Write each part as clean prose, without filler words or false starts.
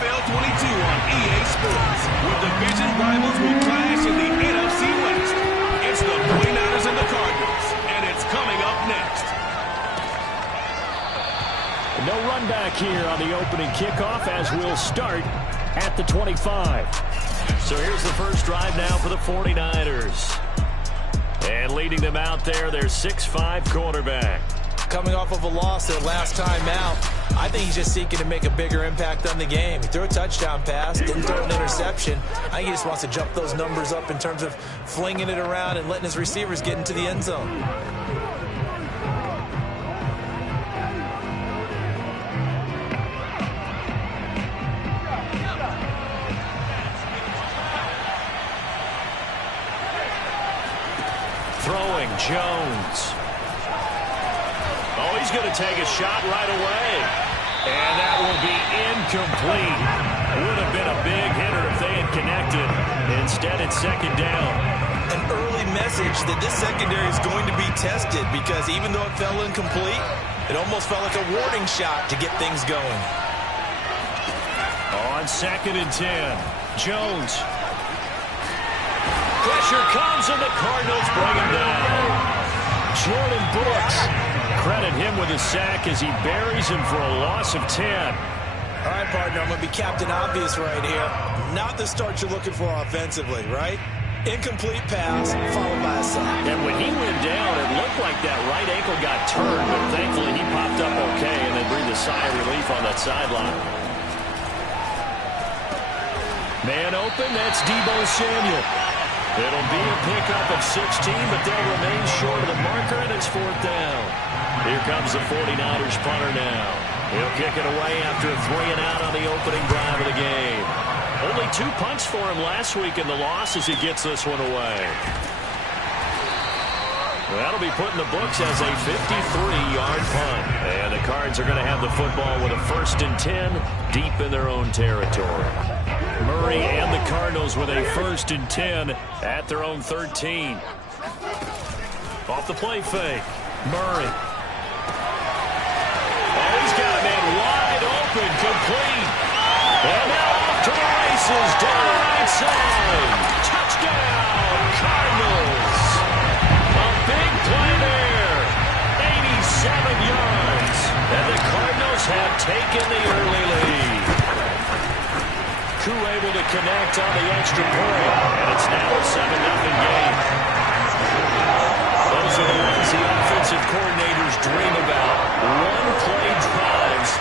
NFL 22 on EA Sports, where division rivals will clash in the NFC West. It's the 49ers and the Cardinals, and it's coming up next. No run back here on the opening kickoff as we'll start at the 25. So here's the first drive now for the 49ers. And leading them out there, their 6'5" quarterback. Coming off of a loss their last time out, I think he's just seeking to make a bigger impact on the game. He threw a touchdown pass, didn't throw an interception. I think he just wants to jump those numbers up in terms of flinging it around and letting his receivers get into the end zone. Throwing, Jones. Oh, he's going to take a shot right away. And that will be incomplete. Would have been a big hitter if they had connected. Instead, it's second down. An early message that this secondary is going to be tested, because even though it fell incomplete, it almost felt like a warning shot to get things going. On 2nd and 10, Jones. Pressure comes, and the Cardinals bring him down. Jordan Brooks. Credit him with a sack as he buries him for a loss of 10. All right, partner, I'm going to be Captain Obvious right here. Not the start you're looking for offensively, right? Incomplete pass, followed by a sack. And when he went down, it looked like that right ankle got turned, but thankfully he popped up okay and then breathed a sigh of relief on that sideline. Man open, that's Deebo Samuel. It'll be a pickup of 16, but they'll remain short of the marker, and it's 4th down. Here comes the 49ers punter now. He'll kick it away after a 3-and-out on the opening drive of the game. Only 2 punts for him last week in the loss as he gets this one away. That'll be put in the books as a 53-yard punt. And the Cards are going to have the football with a 1st and 10 deep in their own territory. Murray and the Cardinals with a 1st and 10 at their own 13. Off the play fake, Murray. Oh, he's got a man wide open, complete. And now off to the races, down the right side. Touchdown, Cardinals. A big play there, 87 yards. And the Cardinals have taken the early lead. Koo able to connect on the extra point, and it's now a 7-0 game. Those are the ones the offensive coordinators dream about. One-play drives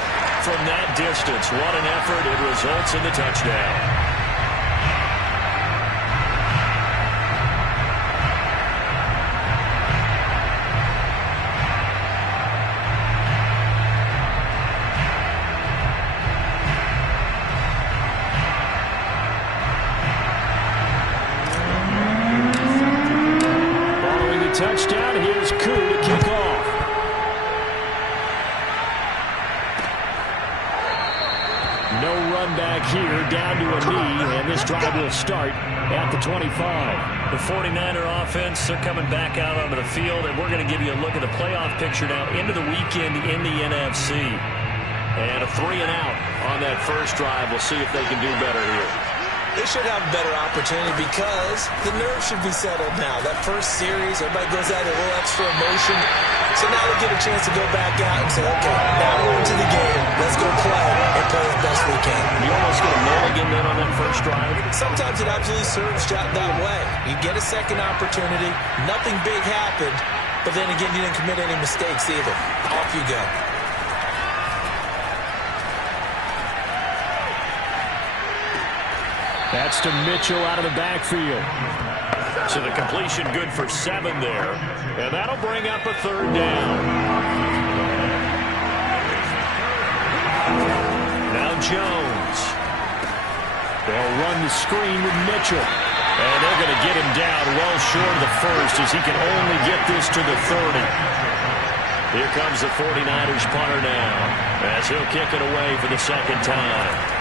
from that distance. What an effort. It results in the touchdown. Touchdown. Here's Koo to kick off. No run back here, down to a knee, and this drive will start at the 25. The 49er offense, they're coming back out onto the field, and we're going to give you a look at the playoff picture now into the weekend in the NFC. And a 3-and-out on that first drive. We'll see if they can do better here. They should have a better opportunity because the nerves should be settled now. That first series, everybody goes out with a little extra emotion. So now they get a chance to go back out and say, okay, now we're into the game. Let's go play and play as best we can. You almost get a mulligan then on that first drive. Sometimes it absolutely serves that way. You get a second opportunity. Nothing big happened. But then again, you didn't commit any mistakes either. Off you go. That's to Mitchell out of the backfield. So the completion good for 7 there. And that'll bring up a 3rd down. Now Jones. They'll run the screen with Mitchell. And they're going to get him down well short of the first as he can only get this to the 30. Here comes the 49ers punter now as he'll kick it away for the 2nd time.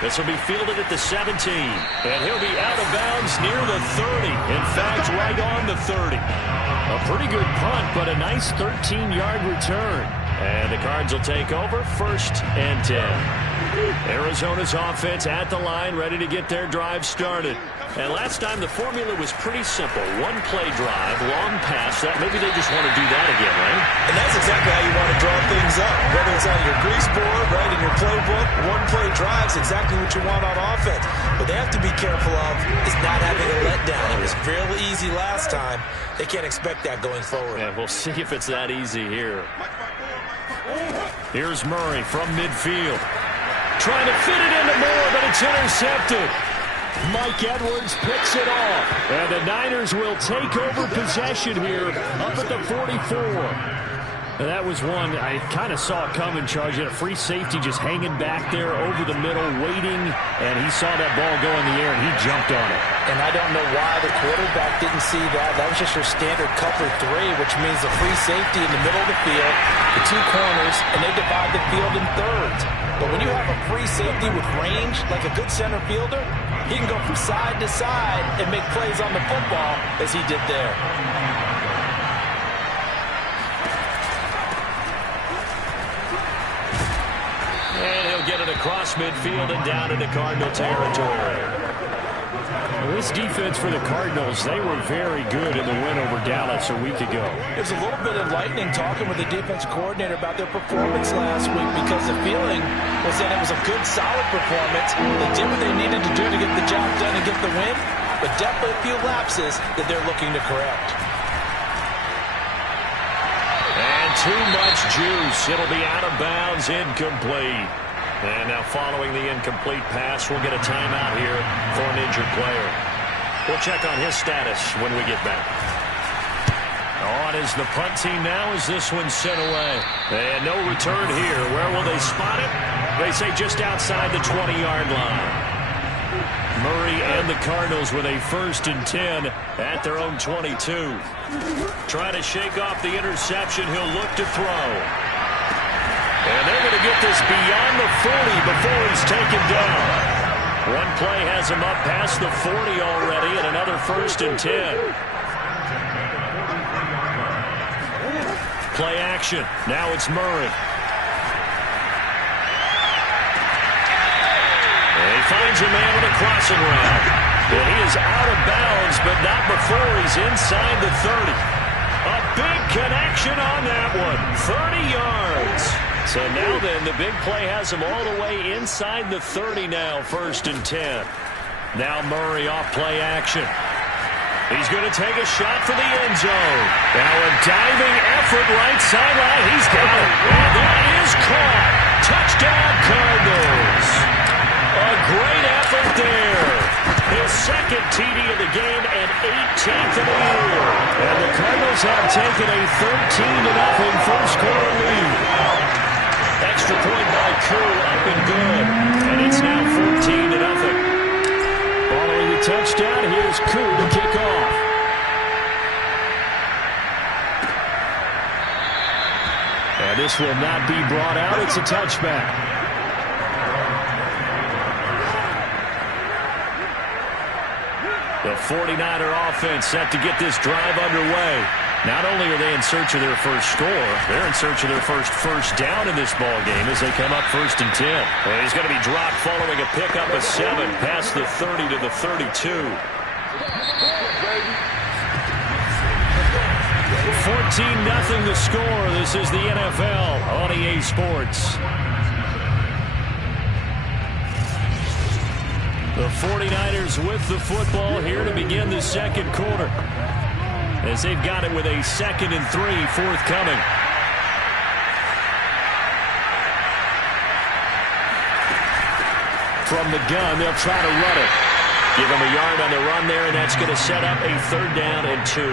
This will be fielded at the 17. And he'll be out of bounds near the 30. In fact, right on the 30. A pretty good punt, but a nice 13-yard return. And the Cards will take over, 1st and 10. Arizona's offense at the line, ready to get their drive started. And last time the formula was pretty simple. One-play drive, long pass. That maybe they just want to do that again, right? And that's exactly how you want to draw things up. Whether it's on your grease board, right, in your playbook, one-play drive's exactly what you want on offense. What they have to be careful of is not having a letdown. It was fairly easy last time. They can't expect that going forward. Yeah, we'll see if it's that easy here. Here's Murray from midfield. Trying to fit it into Moore, but it's intercepted. Mike Edwards picks it off. And the Niners will take over possession here up at the 44. And that was one I kind of saw coming, Charge. He had a free safety just hanging back there over the middle, waiting. And he saw that ball go in the air, and he jumped on it. And I don't know why the quarterback didn't see that. That was just your standard cover 3, which means the free safety in the middle of the field, the 2 corners, and they divide the field in thirds. But when you have a free safety with range, like a good center fielder, he can go from side to side and make plays on the football as he did there. And he'll get it across midfield and down into Cardinal territory. Well, this defense for the Cardinals, they were very good in the win over Dallas a week ago. It was a little bit enlightening talking with the defense coordinator about their performance last week, because the feeling was that it was a good, solid performance. They did what they needed to do to get the job done and get the win, but definitely a few lapses that they're looking to correct. And too much juice. It'll be out of bounds, incomplete. And now following the incomplete pass, we'll get a timeout here for an injured player. We'll check on his status when we get back. On is the punt team now as this one's sent away. And no return here. Where will they spot it? They say just outside the 20-yard line. Murray and the Cardinals with a 1st and 10 at their own 22. Trying to shake off the interception. He'll look to throw. And they're going to get this beyond the 40 before he's taken down. One play has him up past the 40 already, and another 1st and 10. Play action. Now it's Murray. And he finds a man with a crossing route. And he is out of bounds, but not before he's inside the 30. A big connection on that one. 30 yards. So now then, the big play has him all the way inside the 30 now, 1st and 10. Now Murray off play action. He's going to take a shot for the end zone. Now a diving effort right sideline. He's got it. And that is caught. Touchdown Cardinals. A great effort there. His 2nd TD of the game and 18th of the year. And the Cardinals have taken a 13-0 first quarter lead. Extra point by Koo, up and good. And it's now 14-0. Following the touchdown, here's Koo to kick off. And this will not be brought out. It's a touchback. The 49er offense set to get this drive underway. Not only are they in search of their first score, they're in search of their first down in this ball game as they come up 1st and 10. And he's going to be dropped following a pickup of 7 past the 30 to the 32. 14-0 the score. This is the NFL on EA Sports. The 49ers with the football here to begin the 2nd quarter, as they've got it with a 2nd and 3 forthcoming. From the gun, they'll try to run it. Give him a yard on the run there, and that's going to set up a 3rd down and 2.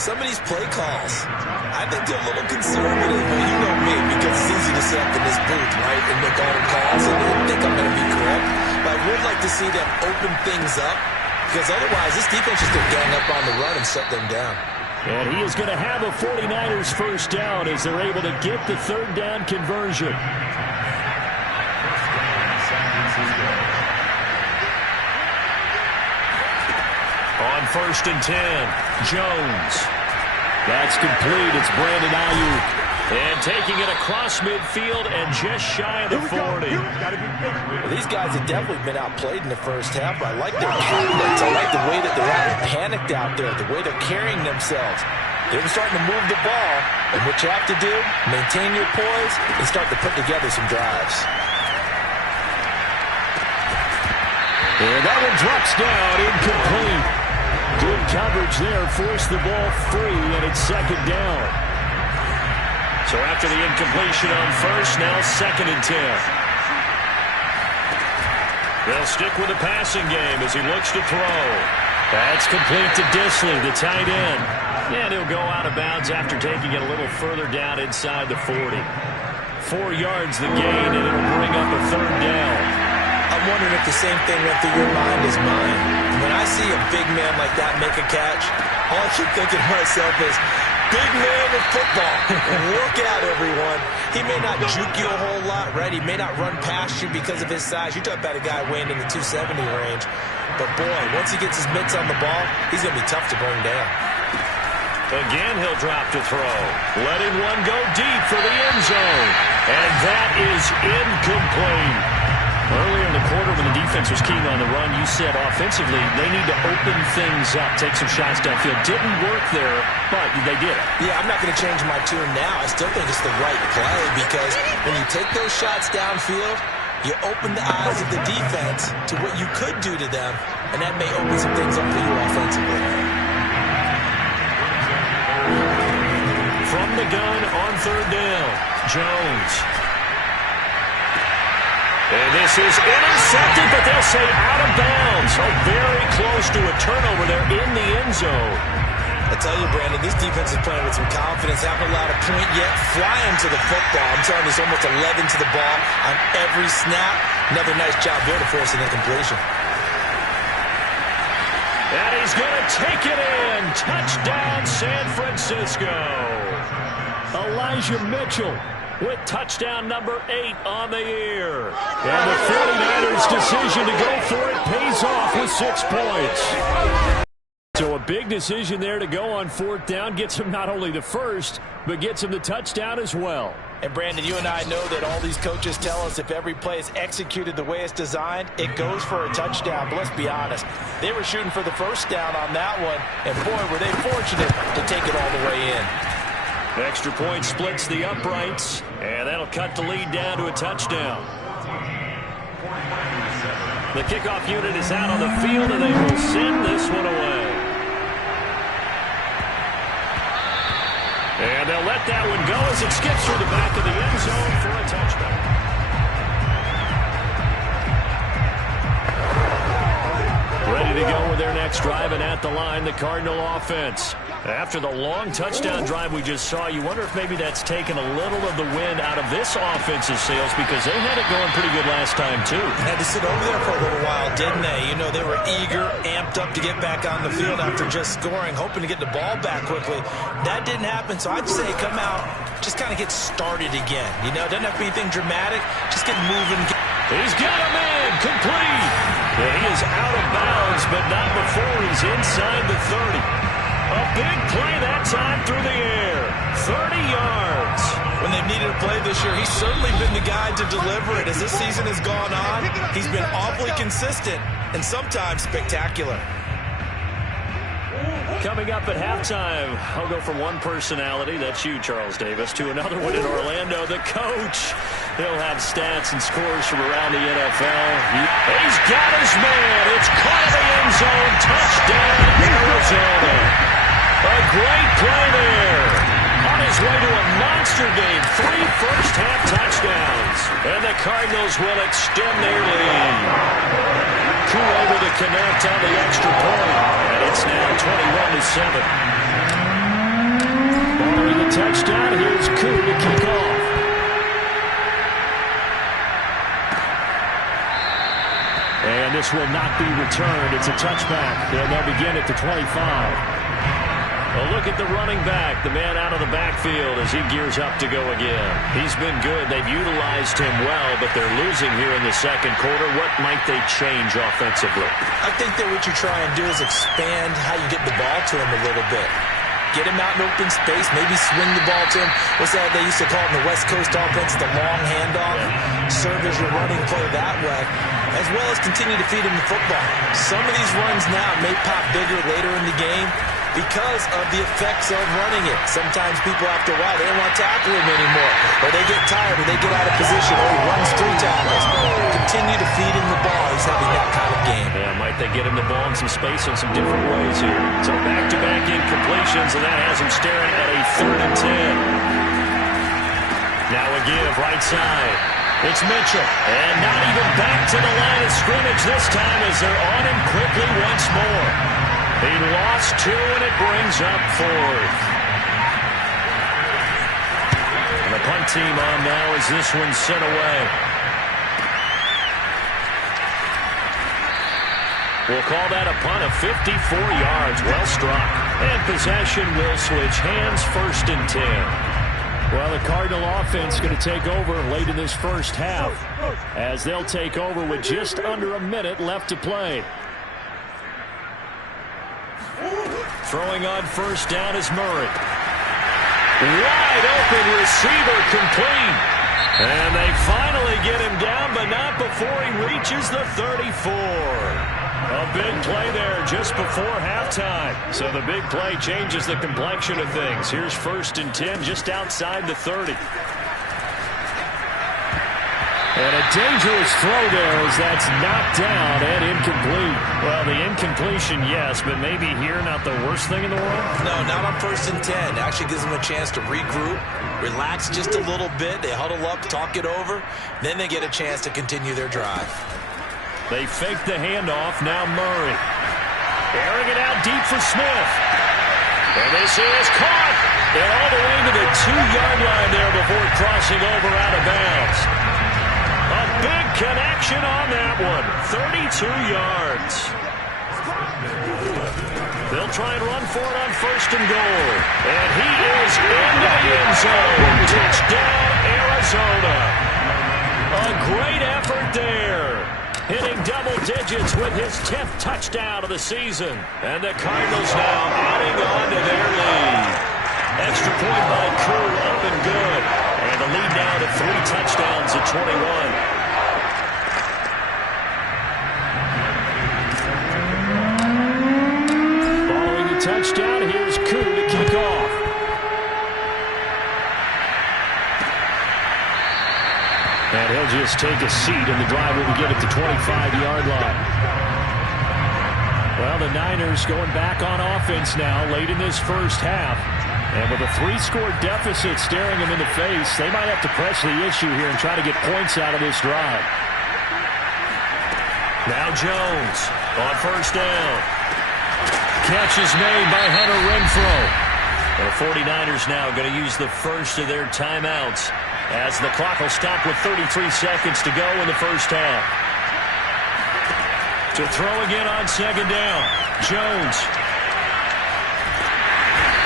Some of these play calls, I think they're a little conservative. Well, you know me, because it's easy to sit up in this booth, right, and make all the calls and think I'm going to be correct. But I would like to see them open things up, because otherwise this defense is going to gang up on the run and shut them down. And he is going to have a 49ers 1st down as they're able to get the 3rd down conversion. 1st and 10. Jones. That's complete. It's Brandon Ayuk. And taking it across midfield and just shy of the 40. Well, these guys have definitely been outplayed in the first half. I like their confidence. I like the way that they're not panicked out there, the way they're carrying themselves. They're starting to move the ball. And what you have to do, maintain your poise and start to put together some drives. And that one drops down, incomplete. Good coverage there, forced the ball free, and it's 2nd down. So after the incompletion on 1st, now 2nd and 10. They'll stick with the passing game as he looks to throw. That's complete to Disley, the tight end. And he'll go out of bounds after taking it a little further down inside the 40. 4 yards the gain, and it'll bring up a 3rd down. I'm wondering if the same thing went through your mind as mine. When I see a big man like that make a catch, all I keep thinking to myself is, big man in football. Look out, everyone. He may not juke you a whole lot, right? He may not run past you because of his size. You talk about a guy weighing in the 270 range. But, boy, once he gets his mitts on the ball, he's going to be tough to bring down. Again, he'll drop to throw. Letting one go deep for the end zone. And that is incomplete. Earlier in the quarter when the defense was keen on the run, you said offensively they need to open things up, take some shots downfield. Didn't work there, but they did it. Yeah, I'm not going to change my tune now. I still think it's the right play because when you take those shots downfield, you open the eyes of the defense to what you could do to them, and that may open some things up for you offensively. From the gun on 3rd down, Jones. And this is intercepted, but they'll say out of bounds. So very close to a turnover there in the end zone. I tell you, Brandon, this defense is playing with some confidence. Haven't allowed a point yet. Flying to the football. I'm telling you, there's almost 11 to the ball on every snap. Another nice job there to force an incompletion. And he's going to take it in. Touchdown, San Francisco. Elijah Mitchell with touchdown number 8 on the year. And the 49ers' decision to go for it pays off with 6 points. So a big decision there to go on 4th down. Gets him not only the first, but gets him the touchdown as well. And, Brandon, you and I know that all these coaches tell us if every play is executed the way it's designed, it goes for a touchdown. But let's be honest, they were shooting for the first down on that one, and, boy, were they fortunate to take it all the way in. Extra point splits the uprights, and that'll cut the lead down to a touchdown. The kickoff unit is out on the field, and they will send this one away. And they'll let that one go as it skips through the back of the end zone for a touchdown. Ready to go with their next drive, and at the line, the Cardinal offense. After the long touchdown drive we just saw, you wonder if maybe that's taken a little of the wind out of this offense's sails because they had it going pretty good last time, too. Had to sit over there for a little while, didn't they? You know, they were eager, amped up to get back on the field after just scoring, hoping to get the ball back quickly. That didn't happen, so I'd say come out, just kind of get started again. You know, doesn't have to be anything dramatic, just get moving. He's got a man, complete. And he is out of bounds, but not before he's inside the 30. A big play that time through the air. 30 yards. When they've needed a play this year, he's certainly been the guy to deliver it. As this season has gone on, he's been awfully consistent and sometimes spectacular. Coming up at halftime, I'll go from one personality, that's you, Charles Davis, to another one in Orlando, the coach. He'll have stats and scores from around the NFL. He's got his man. It's caught in the end zone. Touchdown, Arizona. A great play there. On his way to a monster game. 3 first-half touchdowns. And the Cardinals will extend their lead. Coup over to connect on the extra point. And it's now 21-7. Following the touchdown, here's Coup to kick off. And this will not be returned. It's a touchback. And they'll begin at the 25. A look at the running back, the man out of the backfield as he gears up to go again. He's been good. They've utilized him well, but they're losing here in the second quarter. What might they change offensively? I think that what you try and do is expand how you get the ball to him a little bit. Get him out in open space, maybe swing the ball to him. What's that they used to call it in the West Coast offense, the long handoff? Yeah. Serve as your running play that way, as well as continue to feed him the football. Some of these runs now may pop bigger later in the game because of the effects of running it. Sometimes people, after a while, they don't want to tackle him anymore, or they get tired, or they get out of position, or he runs through tackles. Continue to feed him the ball. He's having that kind of game. Yeah, might they get him the ball in some space in some different ways here. So back-to-back incompletions, and that has him staring at a 3rd and 10. Now a give, right side. It's Mitchell, and not even back to the line of scrimmage this time as they're on him quickly once more. He lost 2, and it brings up 4th. And the punt team on now as this one's sent away. We'll call that a punt of 54 yards. Well struck. And possession will switch hands, 1st and 10. Well, the Cardinal offense going to take over late in this first half as they'll take over with just under a minute left to play. Throwing on 1st down is Murray. Wide open receiver complete. And they finally get him down, but not before he reaches the 34. A big play there just before halftime. So the big play changes the complexion of things. Here's 1st and 10 just outside the 30. And a dangerous throw there as that's knocked down and incomplete. Well, the incompletion, yes, but maybe here not the worst thing in the world? No, not on 1st and 10. Actually gives them a chance to regroup, relax just a little bit. They huddle up, talk it over. Then they get a chance to continue their drive. They fake the handoff. Now Murray. Airing it out deep for Smith. And this is caught. And all the way to the 2-yard line there before crossing over out of bounds. A big connection on that one. 32 yards. They'll try and run for it on 1st and goal. And he is into the end zone. Touchdown, Arizona. A great effort there. Hitting double digits with his 10th touchdown of the season. And the Cardinals now adding on to their lead. Extra point by Koo, up and good. And the lead now to 3 touchdowns at 21. Following the touchdown, here's Koo to kick off. And he'll just take a seat, and the drive will begin at the 25-yard line. Well, the Niners going back on offense now late in this first half. And with a 3-score deficit staring them in the face, they might have to press the issue here and try to get points out of this drive. Now Jones on 1st down. Catch is made by Hunter Renfrow. The 49ers now going to use the first of their timeouts as the clock will stop with 33 seconds to go in the first half. To throw again on 2nd down. Jones.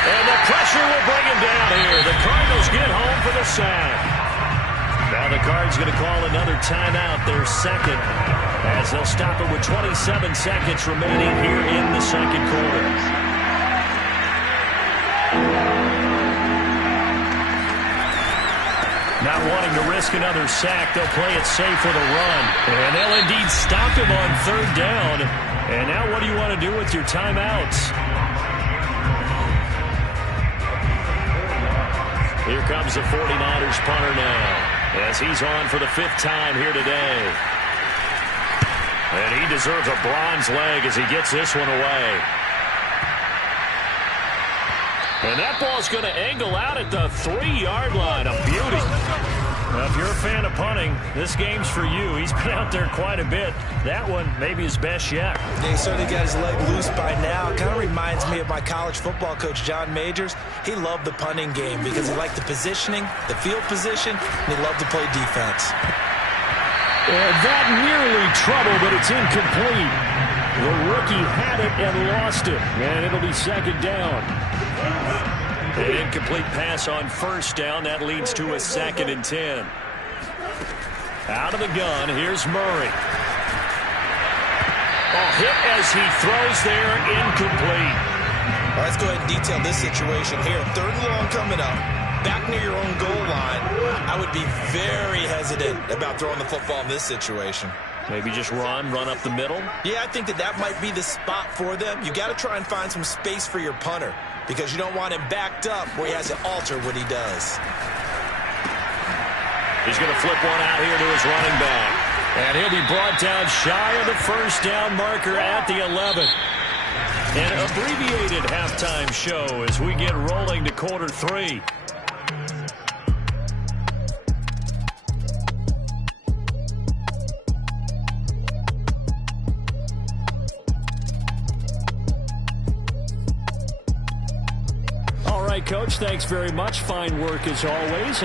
And the pressure will bring him down here. The Cardinals get home for the sack. Now the Cards going to call another timeout, their 2nd, as they'll stop it with 27 seconds remaining here in the second quarter. Not wanting to risk another sack, they'll play it safe with a run. And they'll indeed stop him on 3rd down. And now what do you want to do with your timeouts? Here comes the 49ers punter now, as he's on for the 5th time here today. And he deserves a bronze leg as he gets this one away. And that ball's going to angle out at the 3-yard line. A beauty. Well, if you're a fan of punting, this game's for you. He's been out there quite a bit. That one, maybe his best yet. Yeah, he certainly got his leg loose by now. Kind of reminds me of my college football coach, John Majors. He loved the punting game because he liked the positioning, the field position, and he loved to play defense. And that nearly trouble, but it's incomplete. The rookie had it and lost it. And it'll be 2nd down. An incomplete pass on first down. That leads to a 2nd and 10. Out of the gun, here's Murray. Hit as he throws there, incomplete. All right, let's go ahead and detail this situation here. 3rd and long coming up, back near your own goal line. I would be very hesitant about throwing the football in this situation. Maybe just run up the middle? Yeah, I think that might be the spot for them. You got to try and find some space for your punter because you don't want him backed up where he has to alter what he does. He's going to flip one out here to his running back. And he'll be brought down shy of the first down marker at the 11. An abbreviated halftime show as we get rolling to quarter 3. All right, Coach, thanks very much. Fine work as always.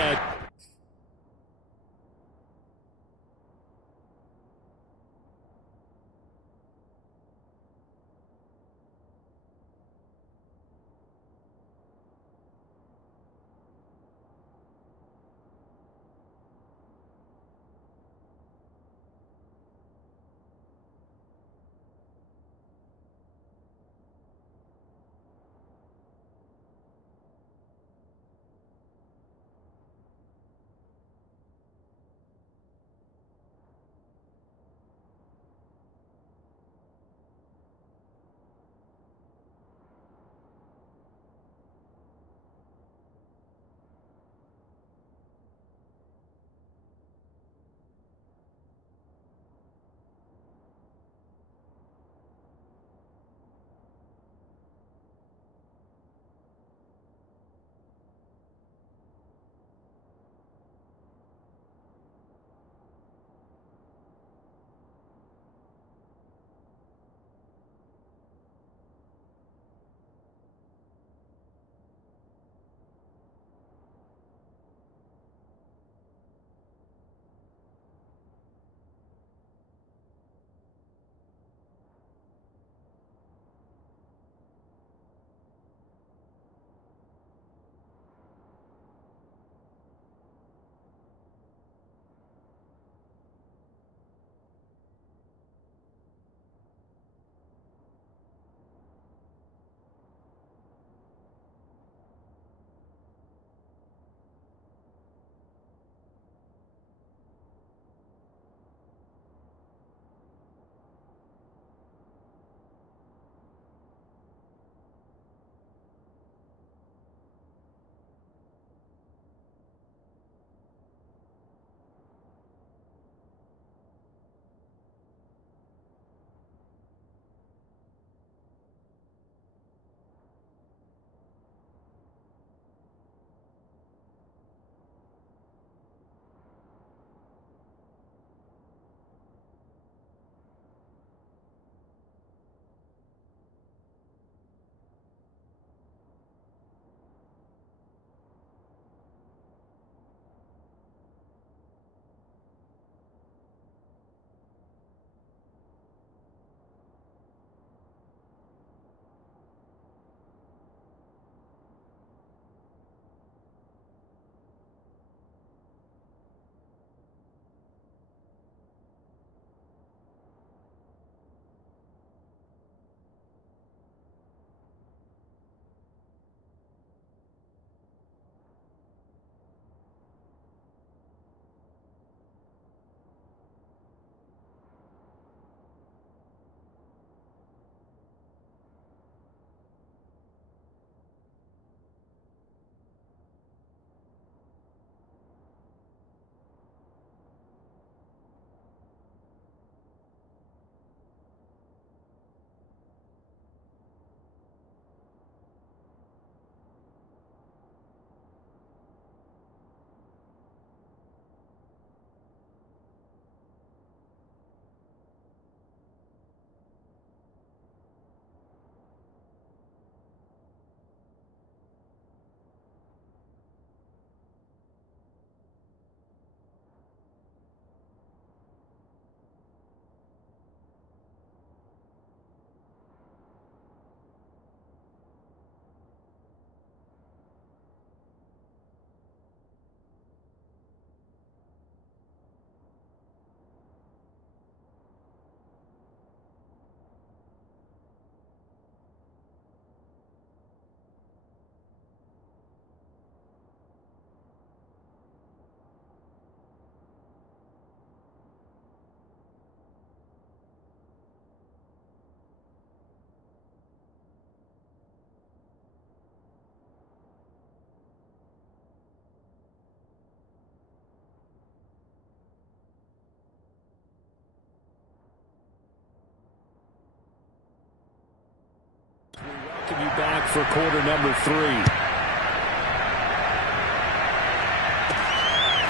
welcome you back for quarter number 3.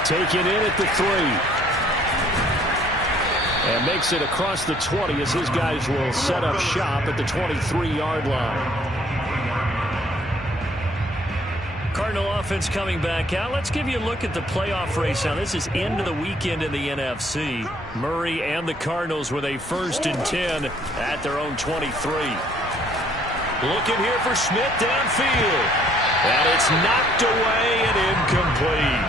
Taken in at the 3. And makes it across the 20 as his guys will set up shop at the 23-yard line. Cardinal offense coming back out. Let's give you a look at the playoff race now. This is end of the weekend in the NFC. Murray and the Cardinals with a 1st and 10 at their own 23. Looking here for Smith downfield. And it's knocked away and incomplete.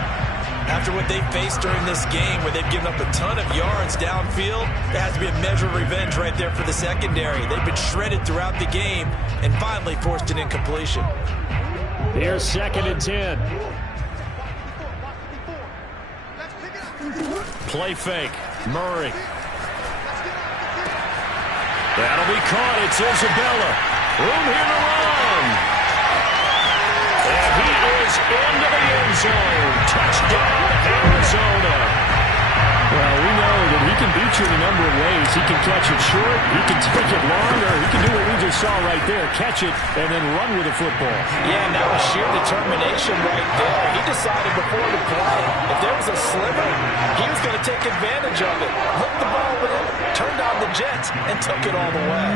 After what they faced during this game where they've given up a ton of yards downfield, there has to be a measure of revenge right there for the secondary. They've been shredded throughout the game and finally forced an incompletion. Here's 2nd and 10. Play fake. Murray. That'll be caught. It's Isabella. Room here to run. And he is into the end zone. Touchdown, Arizona. Well, we know that he can beat you in a number of ways. He can catch it short, he can take it long, or he can do what we just saw right there, catch it and then run with the football. Yeah, and that was sheer determination right there. He decided before the play, if there was a sliver, he was going to take advantage of it. Hooked the ball with it, turned on the jets, and took it all the way.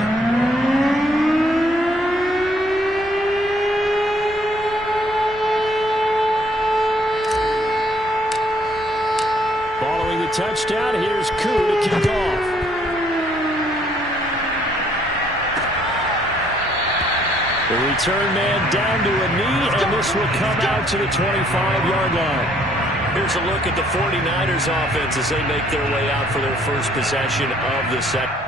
Following the touchdown, here's Koo to kick off. The return man down to a knee, and this will come out to the 25-yard line. Here's a look at the 49ers offense as they make their way out for their first possession of the second.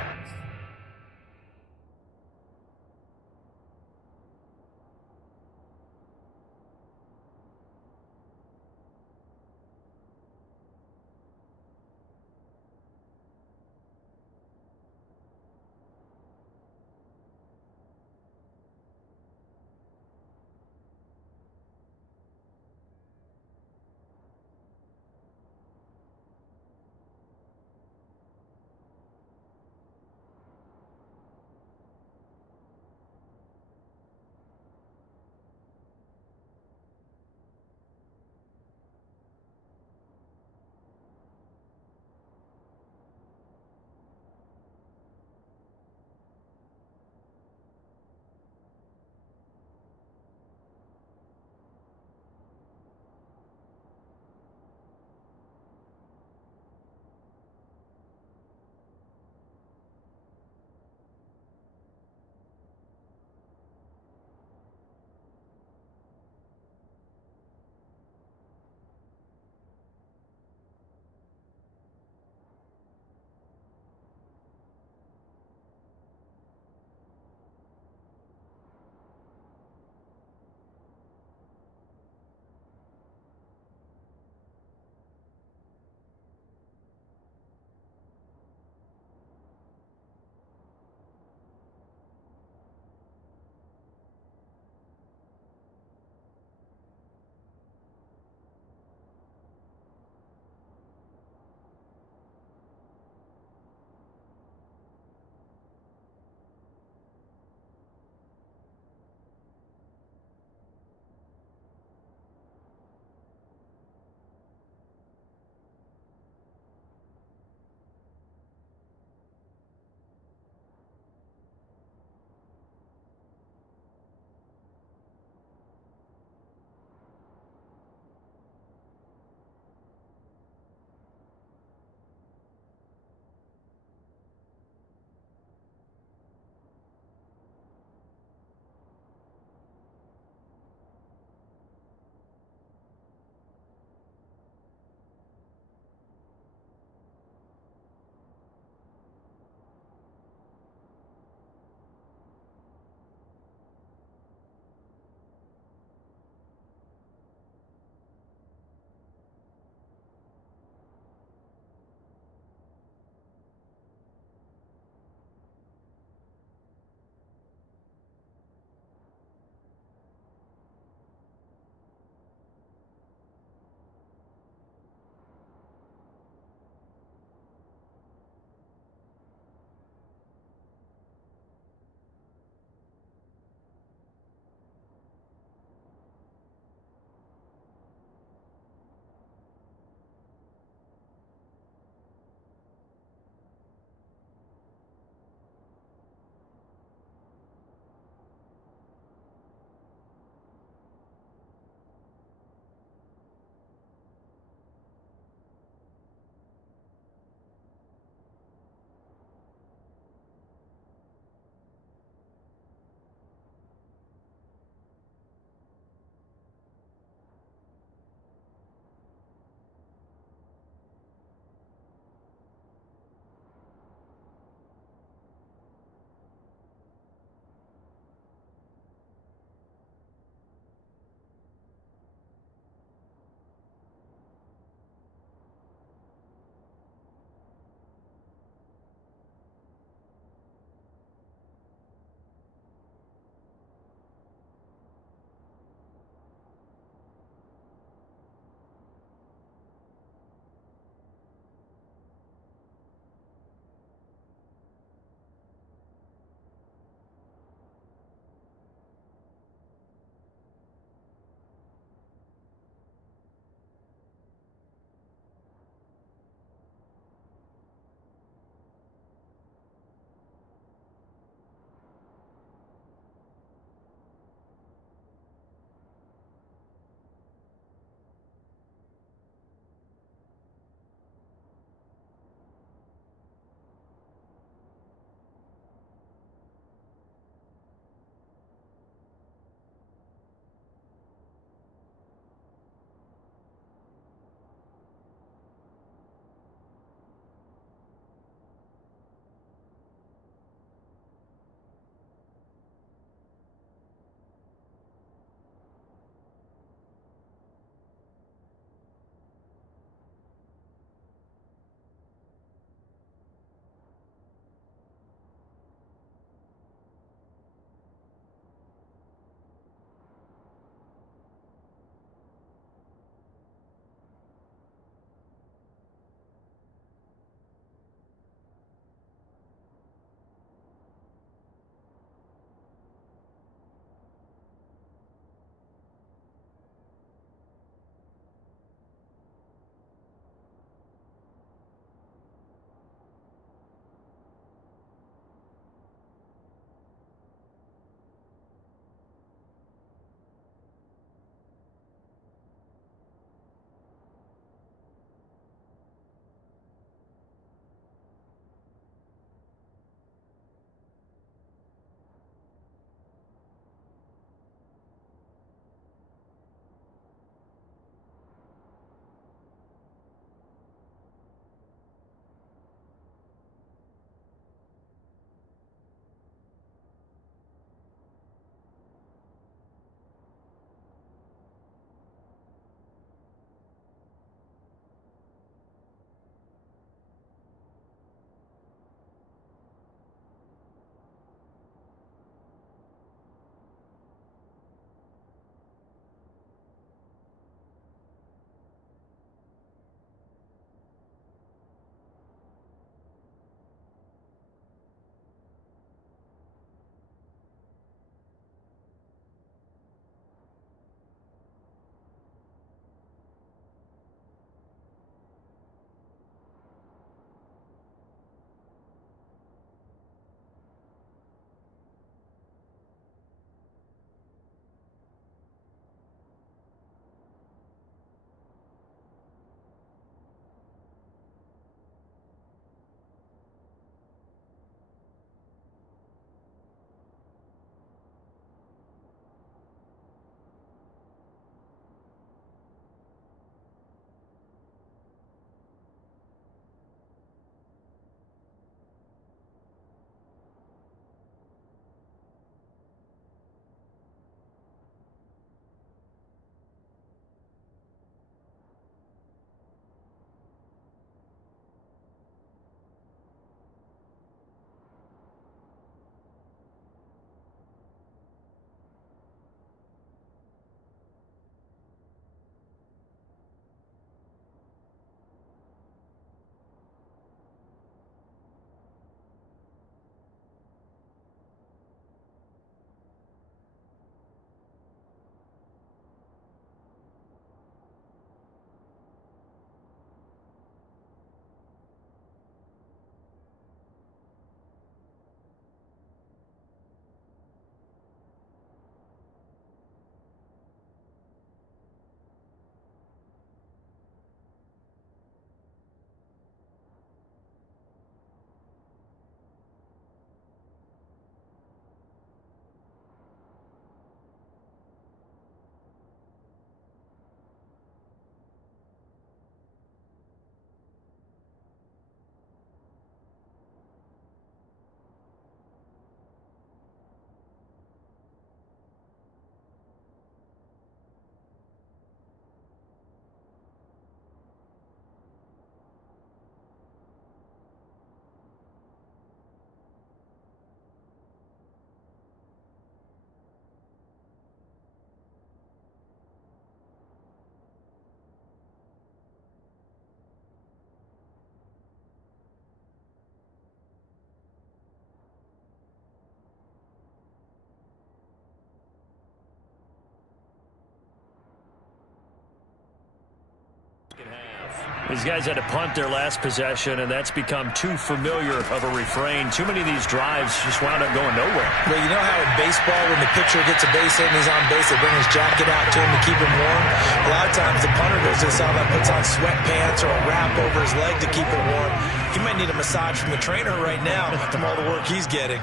These guys had to punt their last possession, and that's become too familiar of a refrain. Too many of these drives just wound up going nowhere. Well, you know how in baseball, when the pitcher gets a base hit and he's on base, they bring his jacket out to him to keep him warm? A lot of times the punter does this, how that puts on sweatpants or a wrap over his leg to keep it warm. He might need a massage from the trainer right now from all the work he's getting.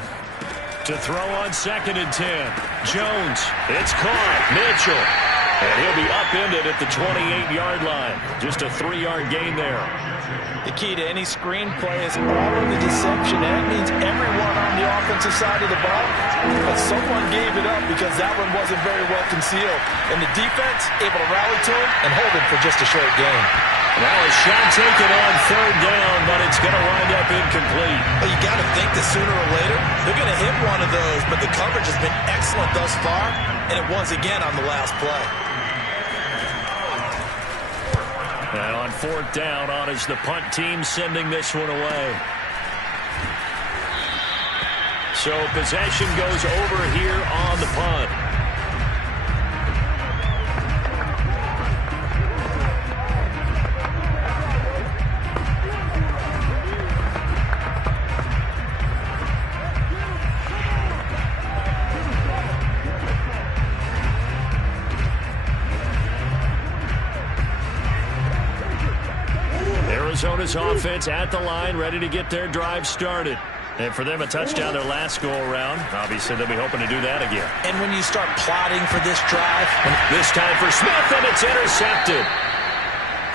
To throw on 2nd and 10. Jones, it's caught. Mitchell. And he'll be upended at the 28-yard line. Just a 3-yard gain there. The key to any screenplay is all of the deception. That means everyone on the offensive side of the ball. But someone gave it up because that one wasn't very well concealed. And the defense able to rally to him and hold it for just a short gain. Now a shot taken on 3rd down, but it's going to wind up incomplete. Well, you got to think that sooner or later they're going to hit one of those, but the coverage has been excellent thus far, and it was again on the last play. And on 4th down, on is the punt team sending this one away. So possession goes over here on the punt. Arizona's offense at the line, ready to get their drive started. And for them, a touchdown their last go-around. Obviously, they'll be hoping to do that again. And when you start plotting for this drive, this time for Smith, and it's intercepted.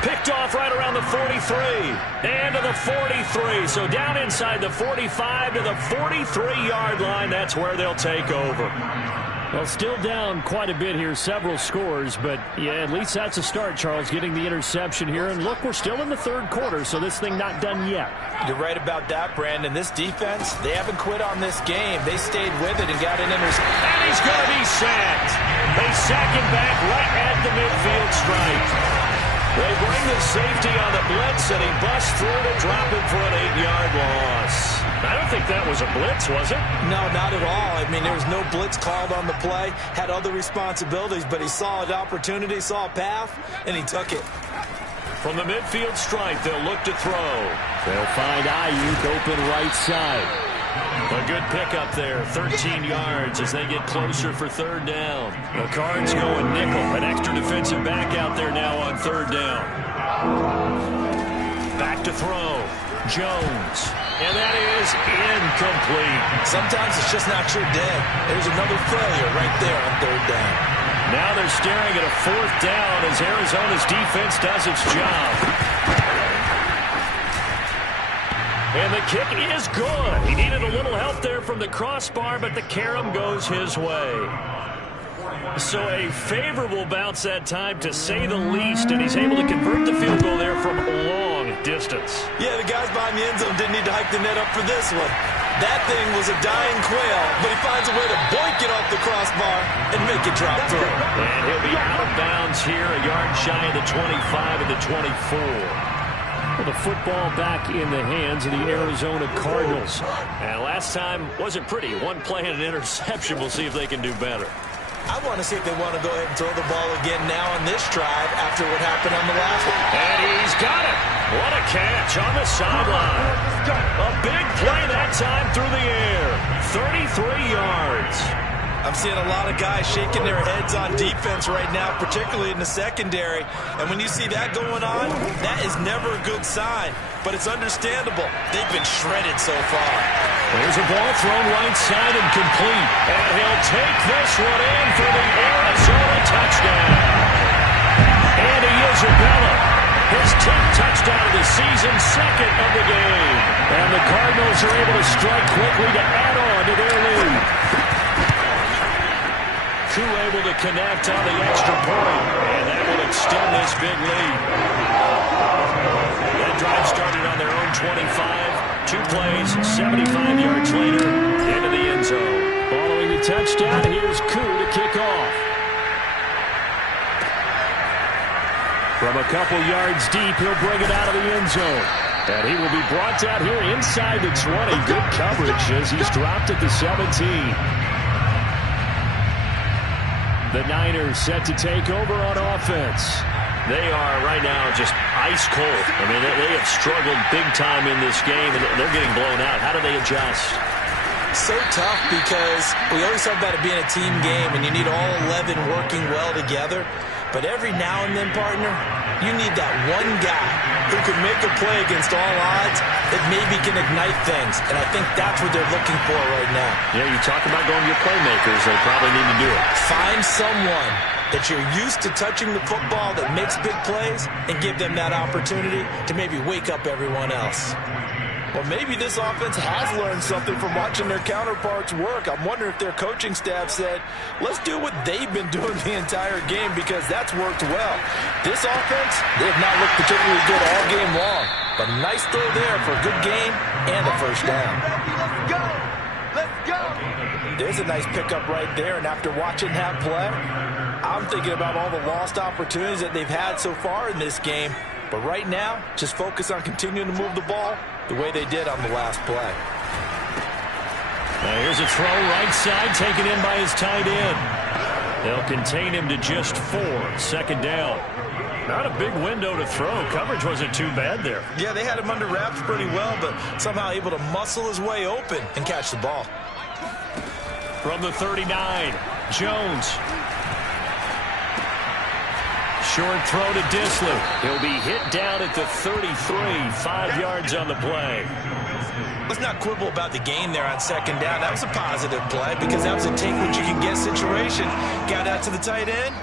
Picked off right around the 43. And to the 43. So down inside the 45 to the 43-yard line. That's where they'll take over. Well, still down quite a bit here, several scores, but yeah, at least that's a start, Charles, getting the interception here. And look, we're still in the 3rd quarter, so this thing not done yet. You're right about that, Brandon. This defense, they haven't quit on this game. They stayed with it and got an interception. And he's going to be sacked. They sack him back right at the midfield stripe. They bring the safety on the blitz, and he busts through to drop him for an 8-yard loss. I don't think that was a blitz, was it? No, not at all. I mean, there was no blitz called on the play. Had other responsibilities, but he saw an opportunity, saw a path, and he took it. From the midfield stripe, they'll look to throw. They'll find Ayuk open right side. A good pickup there, 13 yards as they get closer for 3rd down. The Cards going nickel, an extra defensive back out there now on 3rd down. Back to throw, Jones, and that is incomplete. Sometimes it's just not your day. There's another failure right there on 3rd down. Now they're staring at a 4th down as Arizona's defense does its job. And the kick is good. He needed a little help there from the crossbar, but the carom goes his way. So a favorable bounce that time, to say the least, and he's able to convert the field goal there from long distance. Yeah, the guys behind the end zone didn't need to hike the net up for this one. That thing was a dying quail, but he finds a way to boink it off the crossbar and make it drop through. And he'll be out of bounds here, a yard shy of the 25 and the 24. Well, the football back in the hands of the Arizona Cardinals. And last time wasn't pretty. One play and an interception. We'll see if they can do better. I want to see if they want to go ahead and throw the ball again now on this drive after what happened on the last one. And he's got it. What a catch on the sideline. A big play that time through the air. 33 yards. I'm seeing a lot of guys shaking their heads on defense right now, particularly in the secondary. And when you see that going on, that is never a good sign. But it's understandable. They've been shredded so far. There's a ball thrown right side and complete. And he'll take this one in for the Arizona touchdown. Andy Isabella, his 10th touchdown of the season, 2nd of the game. And the Cardinals are able to strike quickly to add on to their lead. Koo able to connect on the extra point, and that will extend this big lead. That drive started on their own 25. 2 plays, 75 yards later, into the end zone. Following the touchdown, here's Koo to kick off. From a couple yards deep, he'll bring it out of the end zone. And he will be brought down here inside the 20. Good coverage as he's dropped at the 17. The Niners set to take over on offense. They are right now just ice cold. I mean, they have struggled big time in this game, and they're getting blown out. How do they adjust? So tough because we always talk about it being a team game, and you need all 11 working well together. But every now and then, partner, you need that one guy who can make a play against all odds that maybe can ignite things. And I think that's what they're looking for right now. Yeah, you talk about going to your playmakers. They probably need to do it. Find someone that you're used to touching the football that makes big plays and give them that opportunity to maybe wake up everyone else. Well, maybe this offense has learned something from watching their counterparts work. I'm wondering if their coaching staff said, let's do what they've been doing the entire game, because that's worked well. This offense, they have not looked particularly good all game long. But a nice throw there for a good game and a first down. Let's go! Let's go! There's a nice pickup right there, and after watching that play, I'm thinking about all the lost opportunities that they've had so far in this game. But right now, just focus on continuing to move the ball the way they did on the last play. Now here's a throw right side, taken in by his tight end. They'll contain him to just 4. Second down. Not a big window to throw. Coverage wasn't too bad there. Yeah, they had him under wraps pretty well, but somehow able to muscle his way open and catch the ball. From the 39, Jones. Short throw to Disley. He'll be hit down at the 33, 5 yards on the play. Let's not quibble about the gain there on second down. That was a positive play because that was a take-what-you-can-get situation. Got out to the tight end.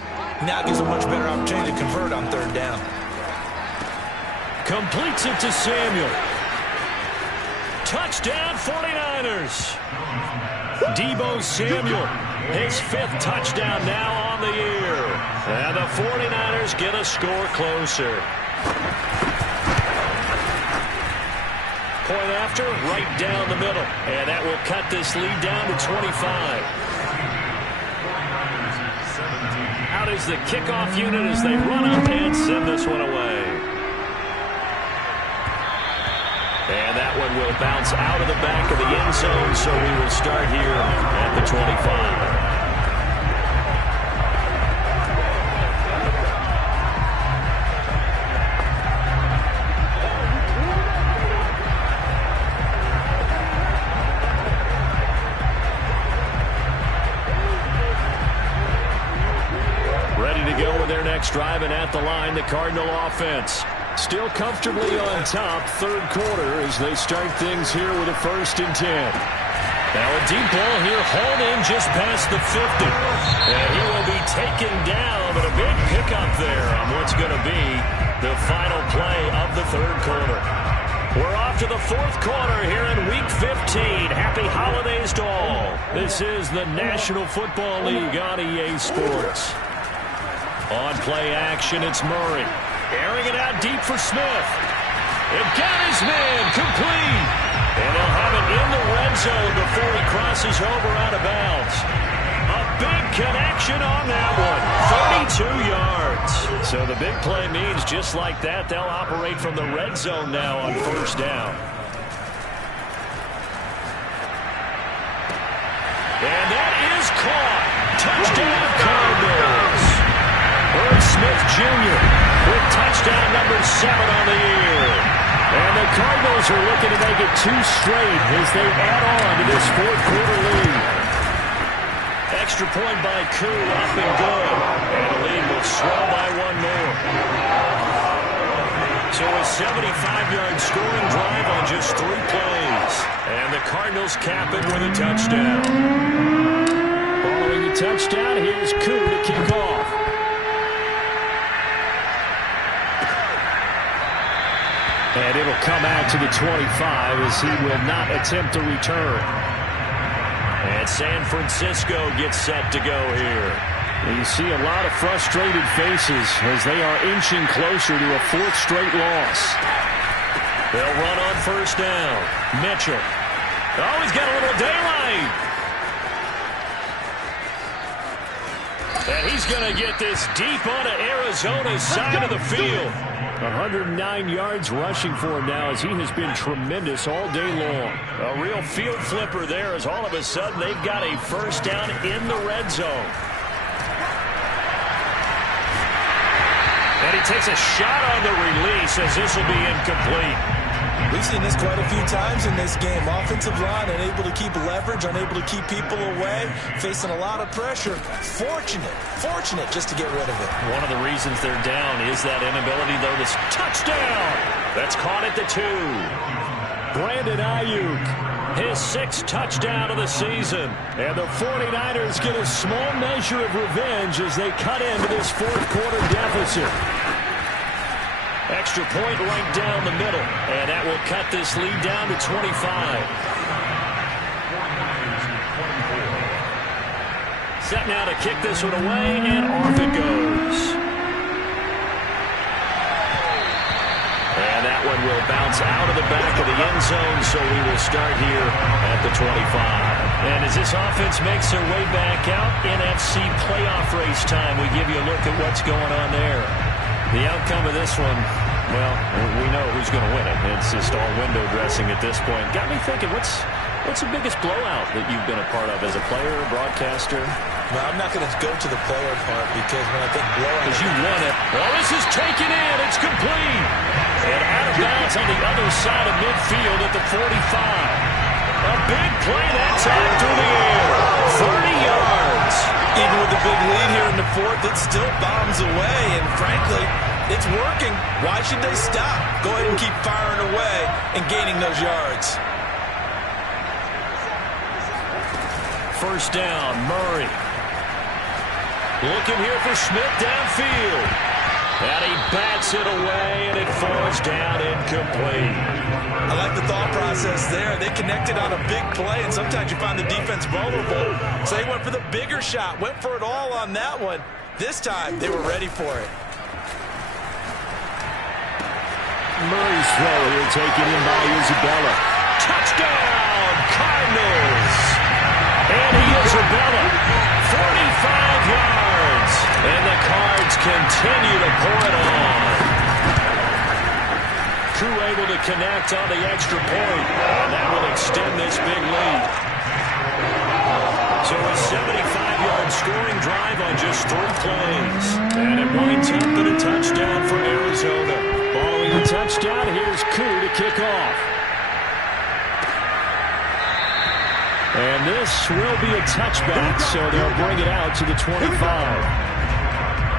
Now gives a much better opportunity to convert on third down. Completes it to Samuel. Touchdown 49ers. Deebo Samuel, his 5th touchdown now on the year. And the 49ers get a score closer. Point after, right down the middle. And that will cut this lead down to 25. Out is the kickoff unit as they run up and send this one away. And that one will bounce out of the back of the end zone, so we will start here at the 25. Ready to go with their next drive, and at the line, the Cardinal offense. Still comfortably on top, third quarter, as they start things here with a 1st and 10. Now a deep ball here, hauled in just past the 50. And he will be taken down, but a big pickup there on what's going to be the final play of the third quarter. We're off to the 4th quarter here in Week 15. Happy holidays to all. This is the National Football League on EA Sports. On play action, it's Murray. Airing it out deep for Smith. It got his man complete. And he'll have it in the red zone before he crosses over out of bounds. A big connection on that one. 32 yards. So the big play means just like that, they'll operate from the red zone now on 1st down. And that is caught. Touchdown Cardinals. Irv Smith Jr. with touchdown number 7 on the year. And the Cardinals are looking to make it 2 straight as they add on to this 4th quarter lead. Extra point by Koo, up and good. And the lead will swell by 1 more. So a 75-yard scoring drive on just 3 plays. And the Cardinals cap it with a touchdown. Following the touchdown, here's Koo to kick off. And it'll come out to the 25 as he will not attempt to return. And San Francisco gets set to go here. You see a lot of frustrated faces as they are inching closer to a 4th straight loss. They'll run on 1st down. Mitchell. Oh, he's got a little daylight. And he's going to get this deep onto Arizona's side of the field. 109 yards rushing for him now as he has been tremendous all day long. A real field flipper there as all of a sudden they've got a 1st down in the red zone. And he takes a shot on the release as this will be incomplete. We've seen this quite a few times in this game. Offensive line unable to keep leverage, unable to keep people away, facing a lot of pressure. Fortunate just to get rid of it. One of the reasons they're down is that inability, though. This touchdown. That's caught at the 2. Brandon Ayuk, his 6th touchdown of the season. And the 49ers get a small measure of revenge as they cut into this 4th quarter deficit. Extra point right down the middle, and that will cut this lead down to 25. Set now to kick this one away, and off it goes. And that one will bounce out of the back of the end zone, so we will start here at the 25. And as this offense makes their way back out, NFC playoff race time, we give you a look at what's going on there. The outcome of this one, well, we know who's going to win it. It's just all window dressing at this point. Got me thinking, what's the biggest blowout that you've been a part of as a player, broadcaster? No, I'm not going to go to the player part because when I think blowout... Because you won it. Well, this is taken in. It's complete. And out of bounds on the other side of midfield at the 45. A big play that time through the air. 30 yards. Even with the big lead here in the 4th, it still bombs away. And frankly, it's working. Why should they stop? Go ahead and keep firing away and gaining those yards. First down, Murray. Looking here for Smith downfield. And he bats it away, and it falls down incomplete. I like the thought process there. They connected on a big play, and sometimes you find the defense vulnerable. So they went for the bigger shot, went for it all on that one. This time, they were ready for it. Murray's throw here taken in by Isabella. Touchdown, Cardinals. And Isabella, 45 yards. And the Cards continue to pour it on. Crew able to connect on the extra point. And that will extend this big lead. So a 75-yard scoring drive on just 3 plays. And it winds up in a touchdown for Arizona. Following the touchdown, here's Koo to kick off. And this will be a touchback, so they'll bring it out to the 25.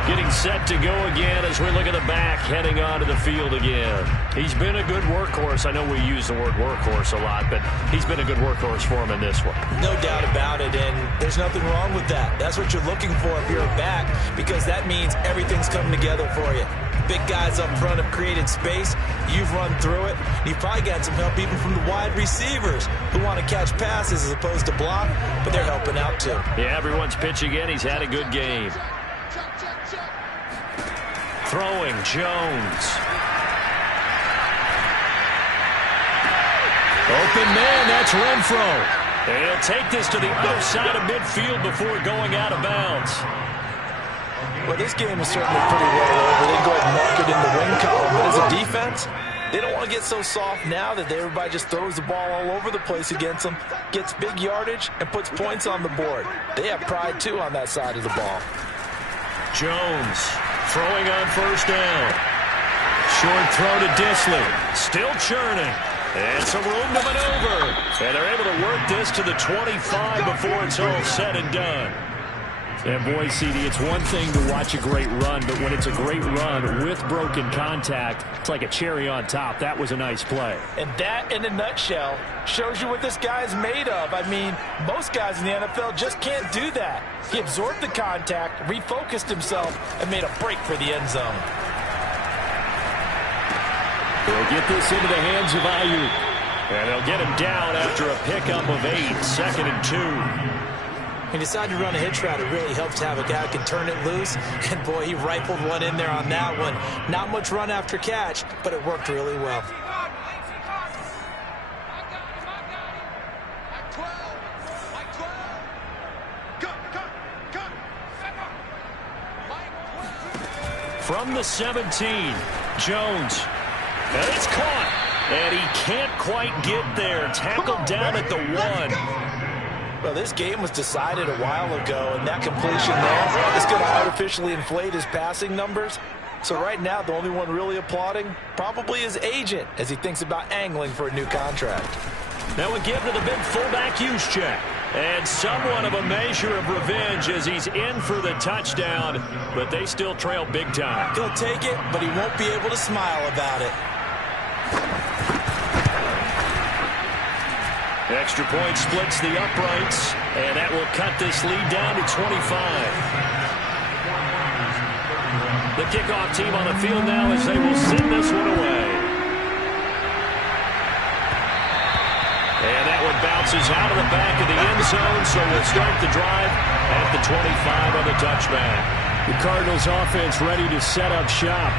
Getting set to go again as we look at the back, heading onto the field again. He's been a good workhorse. I know we use the word workhorse a lot, but he's been a good workhorse for him in this one. No doubt about it, and there's nothing wrong with that. That's what you're looking for if you're a back, because that means everything's coming together for you. Big guys up front have created space. You've run through it. You've probably got some help even from the wide receivers who want to catch passes as opposed to block, but they're helping out too. Yeah, everyone's pitching in. He's had a good game. Throwing, Jones. Open man, that's Renfro. And he'll take this to the other side of midfield before going out of bounds. Well, this game is certainly pretty well over. They go ahead and mark it in the win column. But as a defense, they don't want to get so soft now that everybody just throws the ball all over the place against them, gets big yardage, and puts points on the board. They have pride, too, on that side of the ball. Jones throwing on first down. Short throw to Disley. Still churning. And some room to maneuver. And they're able to work this to the 25 before it's all said and done. And boy, CD, it's one thing to watch a great run, but when it's a great run with broken contact, it's like a cherry on top. That was a nice play. And that, in a nutshell, shows you what this guy's made of. I mean, most guys in the NFL just can't do that. He absorbed the contact, refocused himself, and made a break for the end zone. They'll get this into the hands of Ayuk. And they'll get him down after a pickup of 8, 2nd and 2. He decided to run a hitch route. It really helps to have a guy who can turn it loose. And, boy, he rifled one in there on that one. Not much run after catch, but it worked really well. From the 17, Jones. And it's caught. And he can't quite get there. Tackled down at the 1. Well, this game was decided a while ago, and that completion there is going to artificially inflate his passing numbers. So right now, the only one really applauding probably his agent as he thinks about angling for a new contract. Now we give to the big fullback use check. And somewhat of a measure of revenge as he's in for the touchdown, but they still trail big time. He'll take it, but he won't be able to smile about it. Extra point splits the uprights, and that will cut this lead down to 25. The kickoff team on the field now as they will send this one away. And that one bounces out of the back of the end zone, so we'll start the drive at the 25 on the touchback. The Cardinals offense ready to set up shop.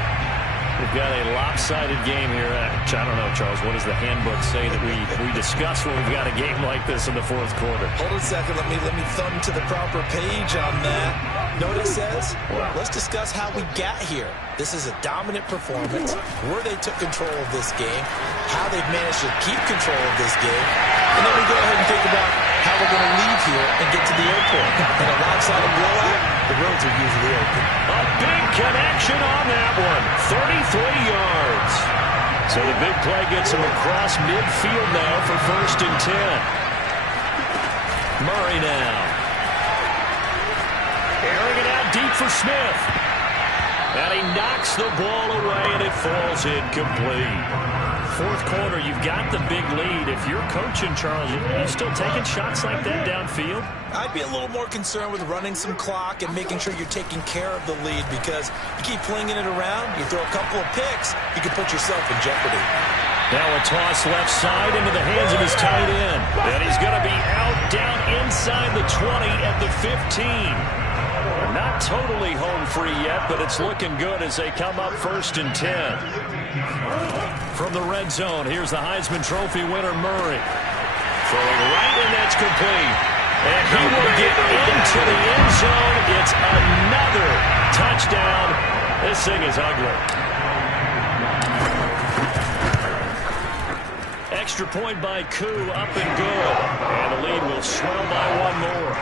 We've got a lopsided game here. I don't know, Charles, what does the handbook say that we discuss when we've got a game like this in the fourth quarter? Hold a second. Let me thumb to the proper page on that. Know what it says? Let's discuss how we got here. This is a dominant performance, where they took control of this game, how they've managed to keep control of this game, and then we go ahead and think about how we're going to leave here and get to the airport. In a lopsided blowout, the roads are usually open. A big connection on that one. 33 yards. So the big play gets him across midfield now for 1st and 10. Murray now. Airing it out deep for Smith. And he knocks the ball away, and it falls incomplete. Fourth quarter, you've got the big lead. If you're coaching, Charles, you still taking shots like that downfield? I'd be a little more concerned with running some clock and making sure you're taking care of the lead, because you keep flinging it around, you throw a couple of picks, you can put yourself in jeopardy. Now a toss left side into the hands of his tight end. And he's going to be out down inside the 20 at the 15. Not totally home free yet, but it's looking good as they come up 1st and 10. From the red zone, here's the Heisman Trophy winner, Murray. Throwing right, and that's complete. And he will get into the end zone. It's another touchdown. This thing is ugly. Extra point by Koo, up and good. And the lead will swell by one more.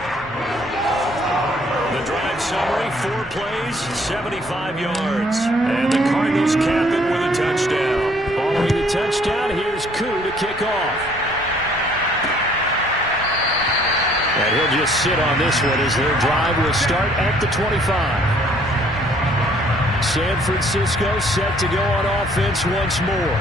The drive summary, 4 plays, 75 yards. And the Cardinals cap it with a touchdown. Following the touchdown, here's Koo to kick off. And he'll just sit on this one as their drive will start at the 25. San Francisco set to go on offense once more.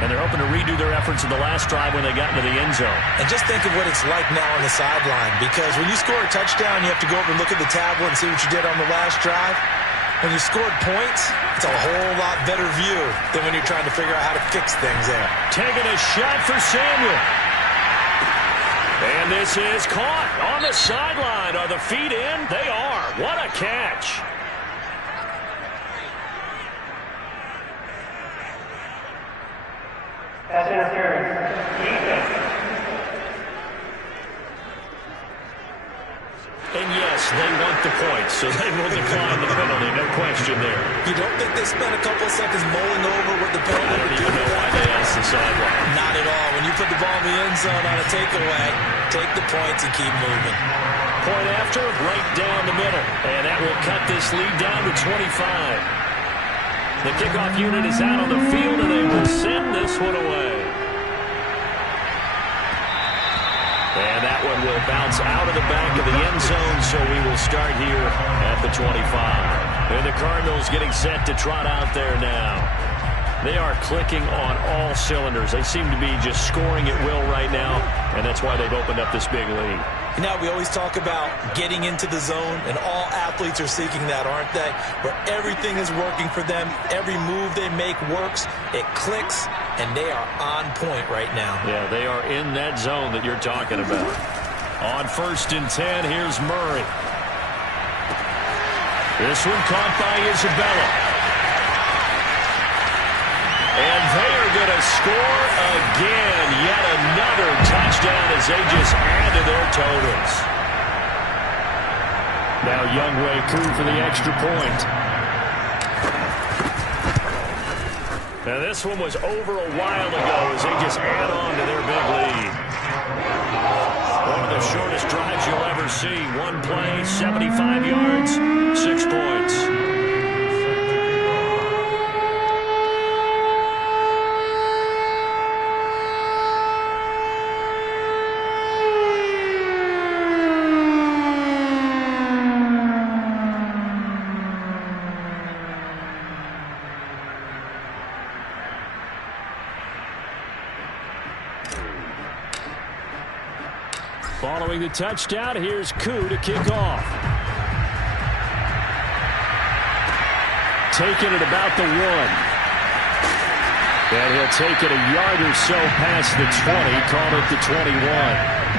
And they're hoping to redo their efforts in the last drive when they got into the end zone. And just think of what it's like now on the sideline, because when you score a touchdown, you have to go over and look at the tablet and see what you did on the last drive. When you scored points, it's a whole lot better view than when you're trying to figure out how to fix things there. Taking a shot for Samuel. And this is caught on the sideline. Are the feet in? They are. What a catch. Pass interference. And yes, they want the points, so they will decline the penalty. No question there. You don't think they spent a couple of seconds mulling over what the penalty I don't would even do? know why they asked the sideline. Not at all. When you put the ball in the end zone on a takeaway, take the points and keep moving. Point after, right down the middle. And that will cut this lead down to 25. The kickoff unit is out on the field, and they will send this one away. And that one will bounce out of the back of the end zone, so we will start here at the 25. And the Cardinals getting set to trot out there now. They are clicking on all cylinders. They seem to be just scoring at will right now, and that's why they've opened up this big lead. You know, we always talk about getting into the zone, and all athletes are seeking that, aren't they? Where everything is working for them, every move they make works, it clicks, and they are on point right now. Yeah, they are in that zone that you're talking about. On 1st and 10, here's Murray. This one caught by Isabella. And they are going to score again. Yet another touchdown as they just add to their totals. Now Younghoe Koo for the extra point. Now this one was over a while ago as they just add on to their big lead. One of the shortest drives you'll ever see. One play, 75 yards, 6 points. Throwing the touchdown, here's Koo to kick off. Taking it about the 1. And he'll take it a yard or so past the 20, call it the 21.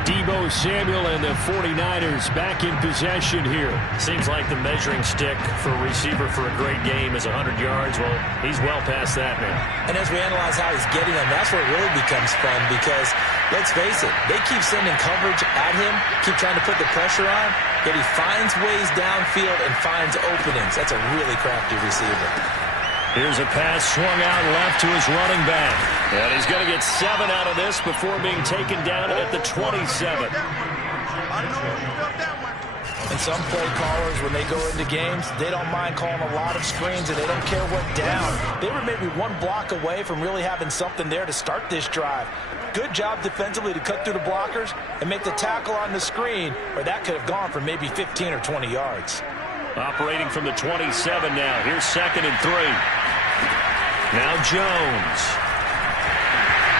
Deebo Samuel and the 49ers back in possession here. Seems like the measuring stick for a receiver for a great game is 100 yards. Well, he's well past that now. And as we analyze how he's getting them, that's where it really becomes fun because, let's face it, they keep sending coverage at him, keep trying to put the pressure on, yet he finds ways downfield and finds openings. That's a really crafty receiver. Here's a pass swung out left to his running back. And he's going to get 7 out of this before being taken down at the 27. And some play callers, when they go into games, they don't mind calling a lot of screens, and they don't care what down. They were maybe one block away from really having something there to start this drive. Good job defensively to cut through the blockers and make the tackle on the screen, or that could have gone for maybe 15 or 20 yards. Operating from the 27 now. Here's 2nd and 3. Now Jones.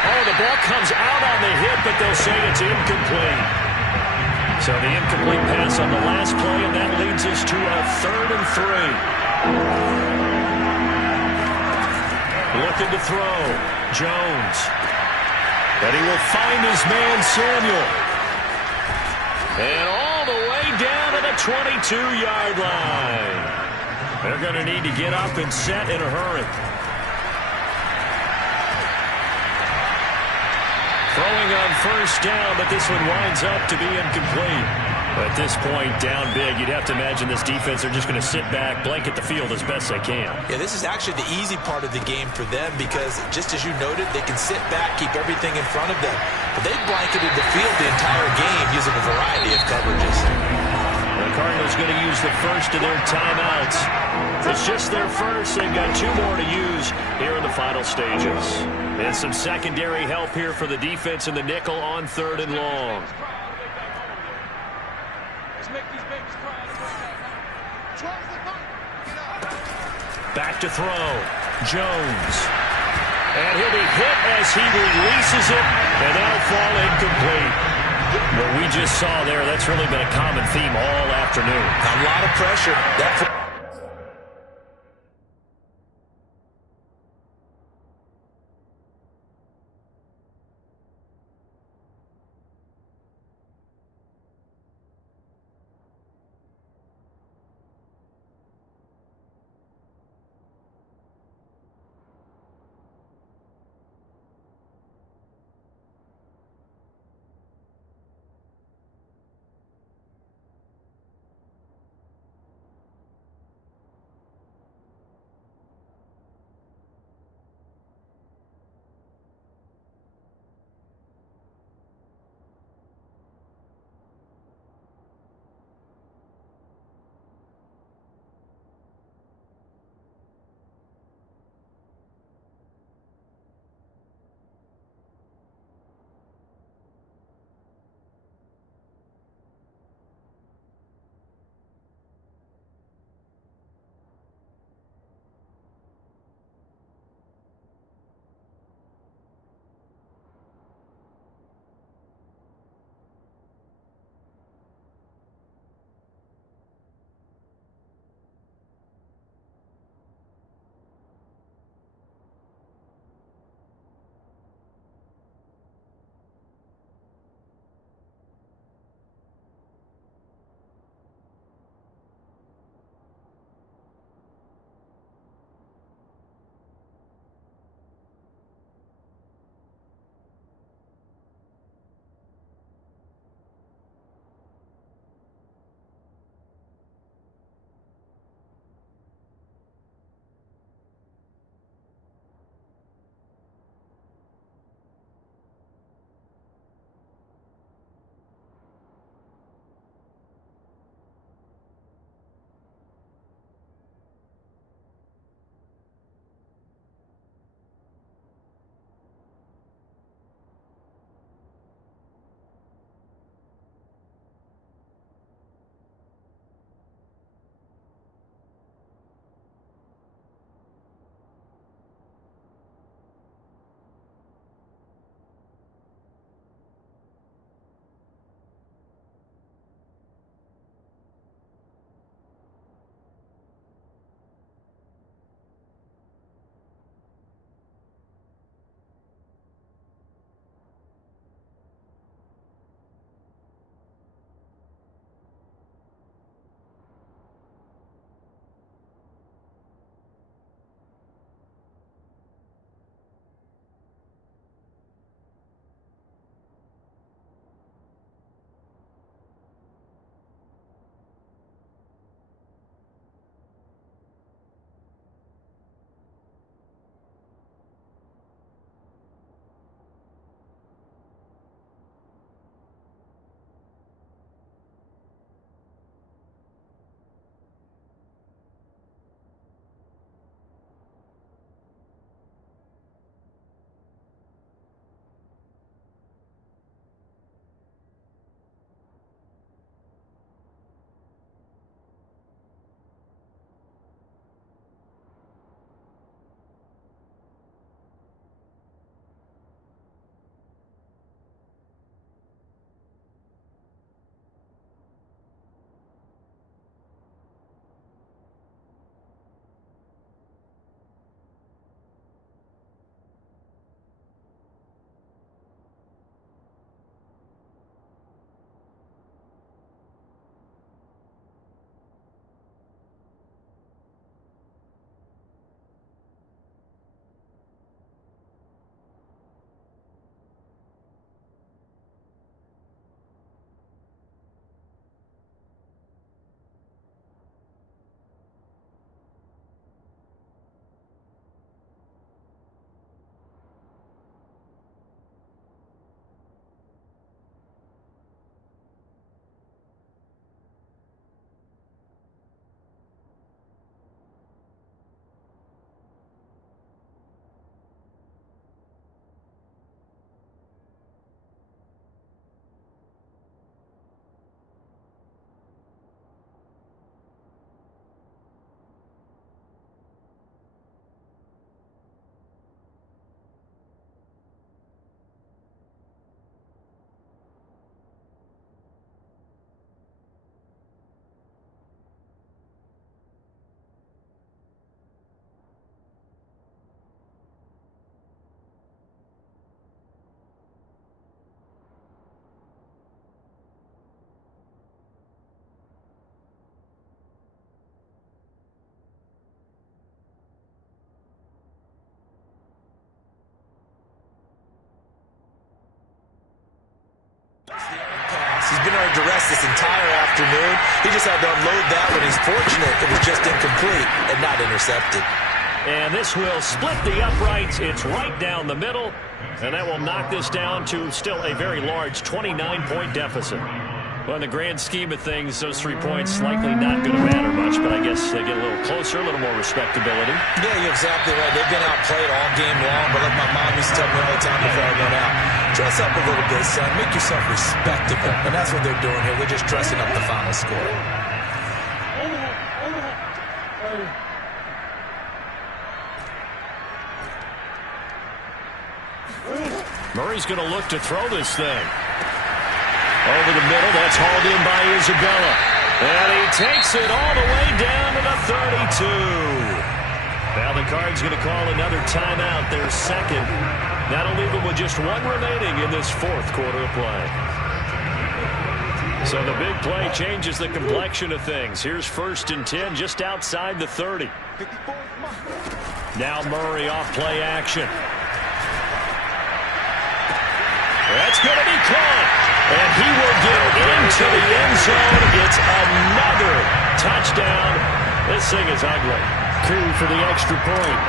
Oh, the ball comes out on the hit, but they'll say it's incomplete. So the incomplete pass on the last play, and that leads us to a 3rd and 3. Looking to throw. Jones. But he will find his man, Samuel. And all the way down to the 22-yard line. They're going to need to get up and set in a hurry. Throwing on 1st down, but this one winds up to be incomplete. At this point, down big, you'd have to imagine this defense are just going to sit back, blanket the field as best they can. Yeah, this is actually the easy part of the game for them because, just as you noted, they can sit back, keep everything in front of them. But they blanketed the field the entire game using a variety of coverages. The Cardinals going to use the first of their timeouts. It's just their first. They've got 2 more to use here in the final stages. And some secondary help here for the defense in the nickel on 3rd and long. Back to throw. Jones. And he'll be hit as he releases it, and that'll fall incomplete. What we just saw there, that's really been a common theme all afternoon. A lot of pressure. pass. He's been under duress this entire afternoon. He just had to unload that one. He's fortunate it was just incomplete and not intercepted. And this will split the uprights. It's right down the middle. And that will knock this down to still a very large 29-point deficit. Well, in the grand scheme of things, those 3 points likely not going to matter much, but I guess they get a little closer, a little more respectability. Yeah, you're exactly right. They've been outplayed all game long, but like my mom used to tell me all the time before I went out, dress up a little bit, son. Make yourself respectable. And that's what they're doing here. They're just dressing up the final score. Murray's going to look to throw this thing. Over the middle, that's hauled in by Isabella. And he takes it all the way down to the 32. Now the Cards going to call another timeout, their second. That'll leave them with just one remaining in this fourth quarter of play. So the big play changes the complexion of things. Here's 1st and 10 just outside the 30. Now Murray off play action. That's going to be caught. And he will get into the end zone. It's another touchdown. This thing is ugly. Coup for the extra point.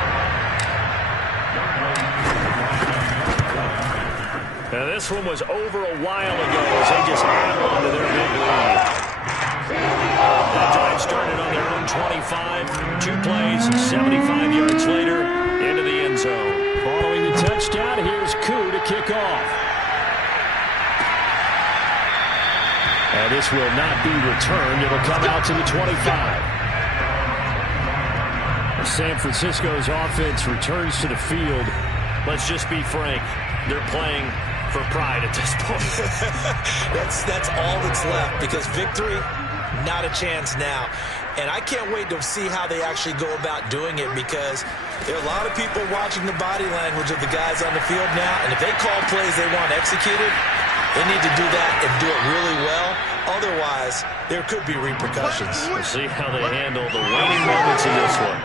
Now this one was over a while ago as they just held on to their big lead. That drive started on their own 25. 2 plays, 75 yards later, into the end zone. Following the touchdown, here's Coup to kick off. And this will not be returned. It'll come out to the 25. San Francisco's offense returns to the field. Let's just be frank. They're playing for pride at this point. That's all that's left because victory, not a chance now. And I can't wait to see how they actually go about doing it because there are a lot of people watching the body language of the guys on the field now. And if they call plays they want executed, they need to do that and do it really well. Otherwise, there could be repercussions. We'll see how they handle the waning moments in this one.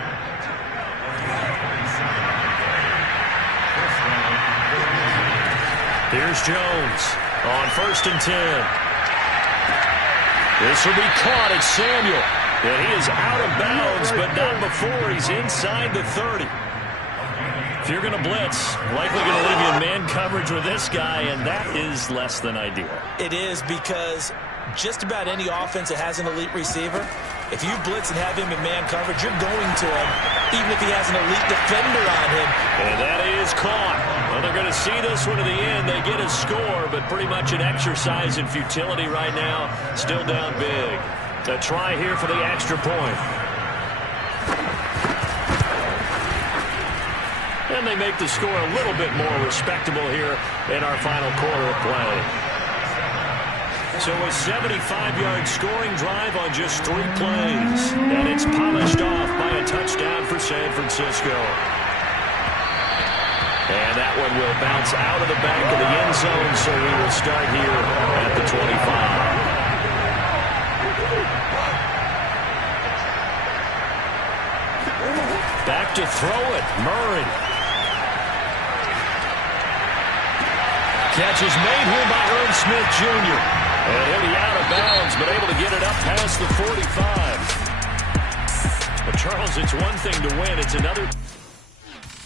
Here's Jones on 1st and 10. This will be caught at Samuel. And he is out of bounds, but not before he's inside the 30. If you're going to blitz, likely going to leave you in man coverage with this guy, and that is less than ideal. It is because just about any offense that has an elite receiver, if you blitz and have him in man coverage, you're going to him, even if he has an elite defender on him. And that is caught. Well, they're going to see this one to the end. They get a score, but pretty much an exercise in futility right now. Still down big. A try here for the extra point. And they make the score a little bit more respectable here in our final quarter of play. So a 75-yard scoring drive on just 3 plays. And it's polished off by a touchdown for San Francisco. And that one will bounce out of the back of the end zone, so we will start here at the 25. Back to throw it, Murray. Catch is made here by Irv Smith Jr. And he'll be out of bounds, but able to get it up past the 45. But Charles, it's one thing to win. It's another